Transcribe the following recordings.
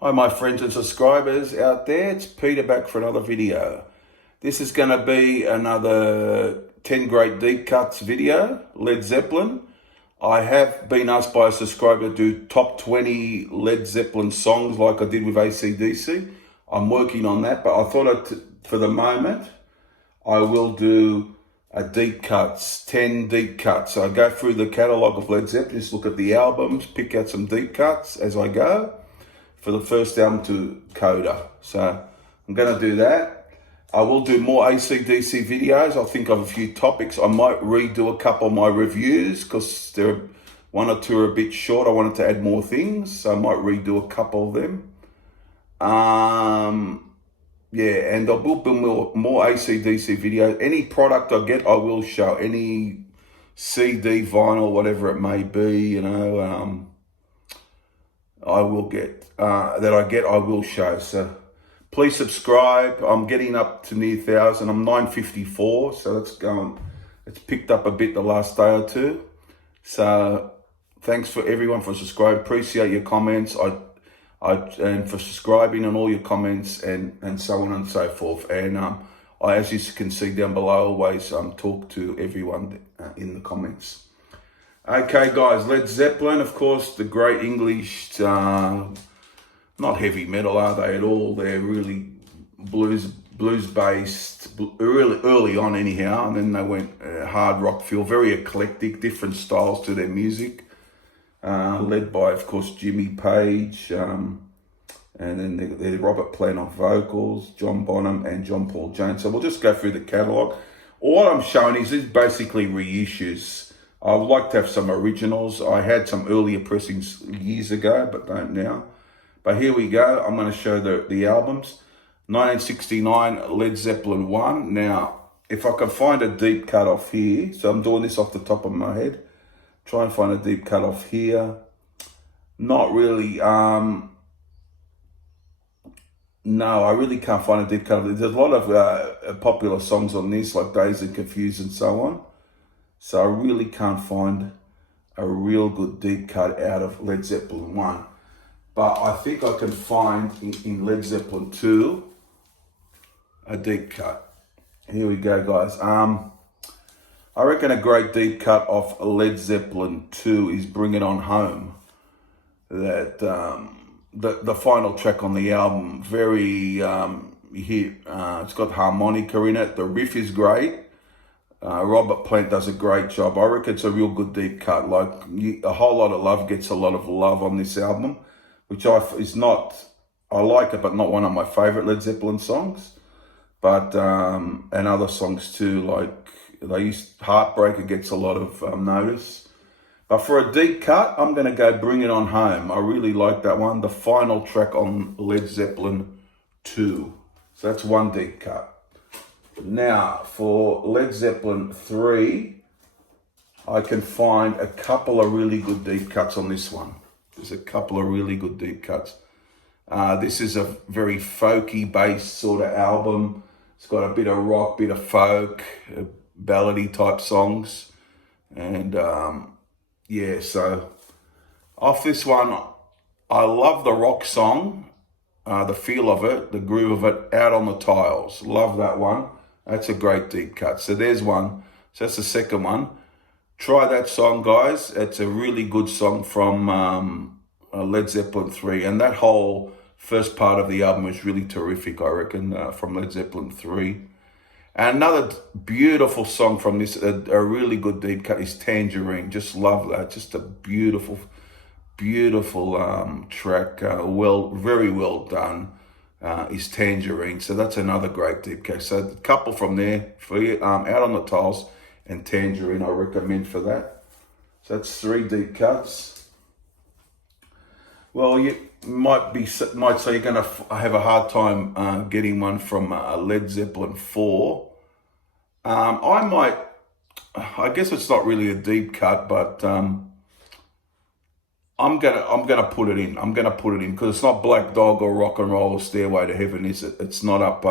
Hi my friends and subscribers out there, it's Peter back for another video. This is going to be another 10 great deep cuts video, Led Zeppelin. I have been asked by a subscriber to do top 20 Led Zeppelin songs like I did with AC/DC. I'm working on that, but I thought for the moment, I will do a deep cuts, 10 deep cuts. So I go through the catalogue of Led Zeppelin, just look at the albums, pick out some deep cuts as I go. For the first album to Coda. So I'm going to do that. I will do more AC/DC videos. I think of a few topics. I might redo a couple of my reviews because one or two are a bit short. I wanted to add more things, so I might redo a couple of them. Yeah, and I will do more AC/DC videos. Any product I get, I will show. Any CD, vinyl, whatever it may be, I will get, I will show. So please subscribe. I'm getting up to near 1,000. I'm 954, so it's picked up a bit the last day or two. So thanks for everyone for subscribing. Appreciate your comments. And for subscribing and all your comments and so on and so forth. And as you can see down below, always talk to everyone in the comments. Okay, guys, Led Zeppelin, of course, the great English, not heavy metal, are they at all? They're really blues-based, really early on anyhow, and then they went hard rock feel, very eclectic, different styles to their music, led by, of course, Jimmy Page, and then the Robert Plant on vocals, John Bonham and John Paul Jones. So we'll just go through the catalogue. All I'm showing is basically reissues. I would like to have some originals. I had some earlier pressings years ago, but don't now. But here we go. I'm going to show the albums. 1969, Led Zeppelin 1. Now, if I can find a deep cut off here, so I'm doing this off the top of my head. Try and find a deep cut off here. Not really. No, I really can't find a deep cut off. There's a lot of popular songs on this, like Dazed and Confused and so on. So I really can't find a real good deep cut out of Led Zeppelin 1. But I think I can find in Led Zeppelin 2 a deep cut. Here we go, guys. I reckon a great deep cut of Led Zeppelin 2 is Bring It On Home. That the final track on the album, very it's got harmonica in it. The riff is great. Robert Plant does a great job. I reckon it's a real good deep cut. Like A Whole Lot of Love gets a lot of love on this album, which I like it, but not one of my favorite Led Zeppelin songs. But and other songs too, like Heartbreaker gets a lot of notice. But for a deep cut, I'm gonna go Bring It On Home. I really like that one. The final track on Led Zeppelin 2. So that's one deep cut. Now, for Led Zeppelin 3, I can find a couple of really good deep cuts on this one. There's a couple of really good deep cuts. This is a very folky based sort of album. It's got a bit of rock, bit of folk, ballady type songs. And yeah, so off this one, I love the rock song, the feel of it, the groove of it, Out on the Tiles. Love that one. That's a great deep cut. So there's one. So that's the second one. Try that song, guys. It's a really good song from Led Zeppelin 3. And that whole first part of the album is really terrific, I reckon, from Led Zeppelin 3. And another beautiful song from this, a really good deep cut, is Tangerine. Just love that. Just a beautiful, beautiful track. Very well done. Is Tangerine. So that's another great deep cut. So a couple from there for you, Out on the Tiles and Tangerine, I recommend for that. So that's 3 deep cuts. Well, you might say you're going to have a hard time getting one from Led Zeppelin 4. I guess it's not really a deep cut, but I'm gonna put it in. I'm gonna put it in because it's not Black Dog or Rock and Roll or Stairway to Heaven, is it? It's not up.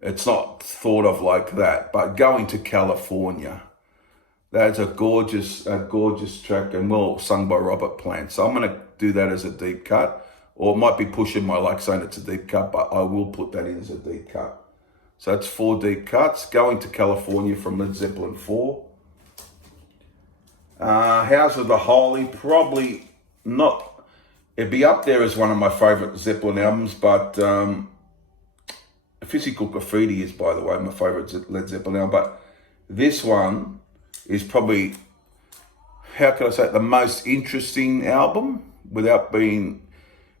It's not thought of like that. But Going to California, that's a gorgeous track and well sung by Robert Plant. So I'm gonna do that as a deep cut. or it might be pushing my luck saying it's a deep cut, but I will put that in as a deep cut. So that's 4 deep cuts. Going to California from Led Zeppelin 4. House of the Holy, probably not. It'd be up there as one of my favourite Zeppelin albums, but Physical Graffiti is, by the way, my favourite Led Zeppelin album. But this one is probably, how can I say it, the most interesting album without being,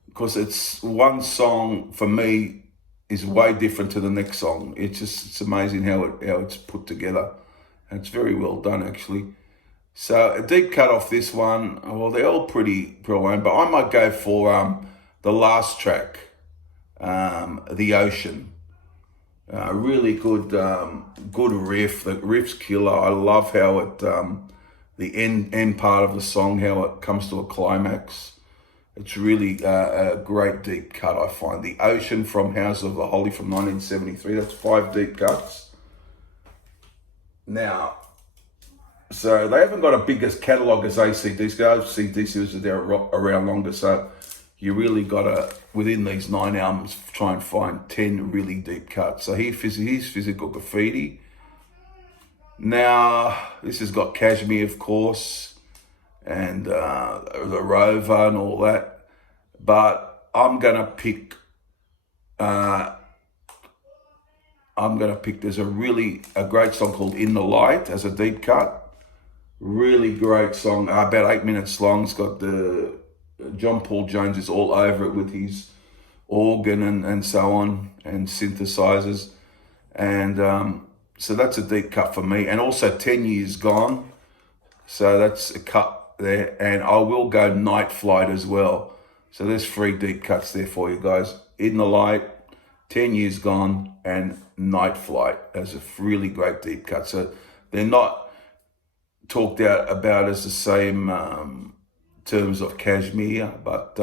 because it's one song for me is way different to the next song. It's amazing how it's put together. And it's very well done, actually. So a deep cut off this one. Well, they're all pretty brilliant, but I might go for the last track, The Ocean. Really good, good riff. The riff's killer. I love how it, the end part of the song, how it comes to a climax. It's really a great deep cut, I find. The Ocean from House of the Holy from 1973. That's 5 deep cuts. Now, so they haven't got a bigger catalogue as AC/DC. AC/DC was there around longer, so you really got to, within these 9 albums, try and find 10 really deep cuts. So here's Physical Graffiti. Now, this has got Cashmere, of course, and the Rover and all that. But I'm gonna pick. There's a great song called In the Light as a deep cut. Really great song, about 8 minutes long. It's got the John Paul Jones is all over it with his organ and so on, and synthesizers. And so that's a deep cut for me. And also 10 Years Gone. So that's a cut there. And I will go Night Flight as well. So there's 3 deep cuts there for you guys. In the Light, 10 Years Gone, and Night Flight as a really great deep cut. So they're not talked out about as the same terms of Cashmere, but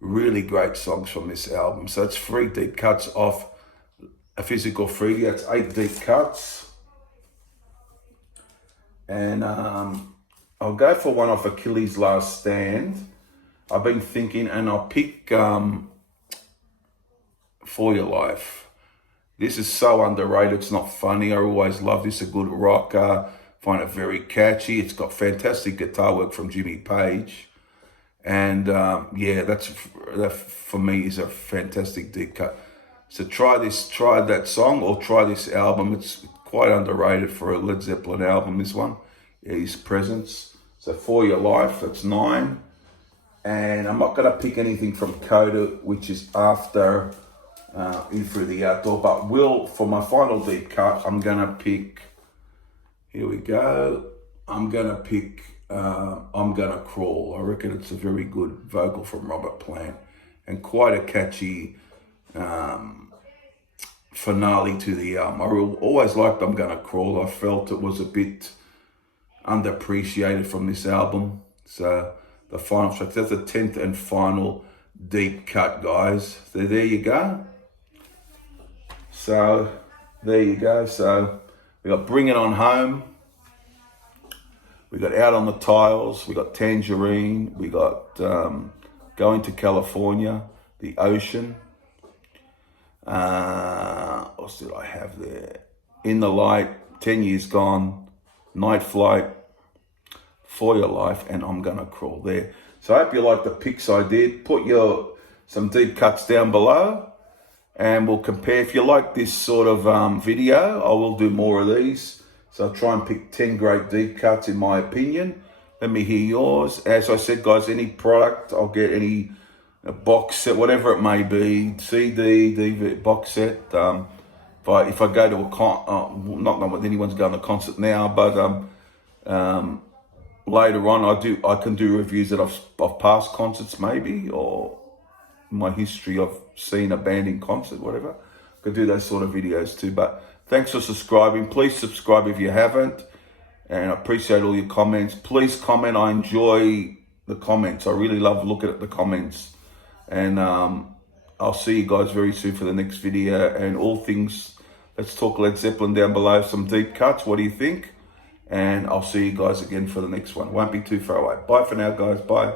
really great songs from this album. So it's 3 deep cuts off A Physical Graffiti. That's 8 deep cuts. And I'll go for one off Achilles' Last Stand. I've been thinking, and I'll pick For Your Life. This is so underrated, it's not funny. I always love this, a good rocker. Find it very catchy. It's got fantastic guitar work from Jimmy Page. And yeah, that for me is a fantastic deep cut. So try that song or try this album. It's quite underrated for a Led Zeppelin album, this one. Yeah, his presence. So For Your Life, that's 9. And I'm not going to pick anything from Coda, which is after In Through the Outdoor, but for my final deep cut, I'm going to pick, here we go, I'm going to pick I'm Gonna Crawl. I reckon it's a very good vocal from Robert Plant and quite a catchy finale to the album. I always liked I'm Gonna Crawl. I felt it was a bit underappreciated from this album. So the final track, that's the 10th and final deep cut, guys. So there you go. So there you go. So we got Bring It On Home. We got Out on the Tiles. We got Tangerine. We got Going to California. The Ocean. What else did I have there? In the Light. 10 Years Gone. Night Flight. For Your Life. And I'm Gonna Crawl there. So I hope you like the picks I did. Put some deep cuts down below. And we'll compare. If you like this sort of video, I will do more of these. So I'll try and pick 10 great deep cuts in my opinion. Let me hear yours. As I said, guys, any product, I'll get any box set, whatever it may be, CD, DVD, box set. If I go to a not knowing whether anyone's going to a concert now, but later on I can do reviews of past concerts maybe, or my history of seeing a band in concert, whatever. I could do those sort of videos too. But thanks for subscribing. Please subscribe if you haven't. And I appreciate all your comments. Please comment. I enjoy the comments. I really love looking at the comments. And I'll see you guys very soon for the next video. And all things, let's talk Led Zeppelin down below. Some deep cuts. What do you think? And I'll see you guys again for the next one. Won't be too far away. Bye for now, guys. Bye.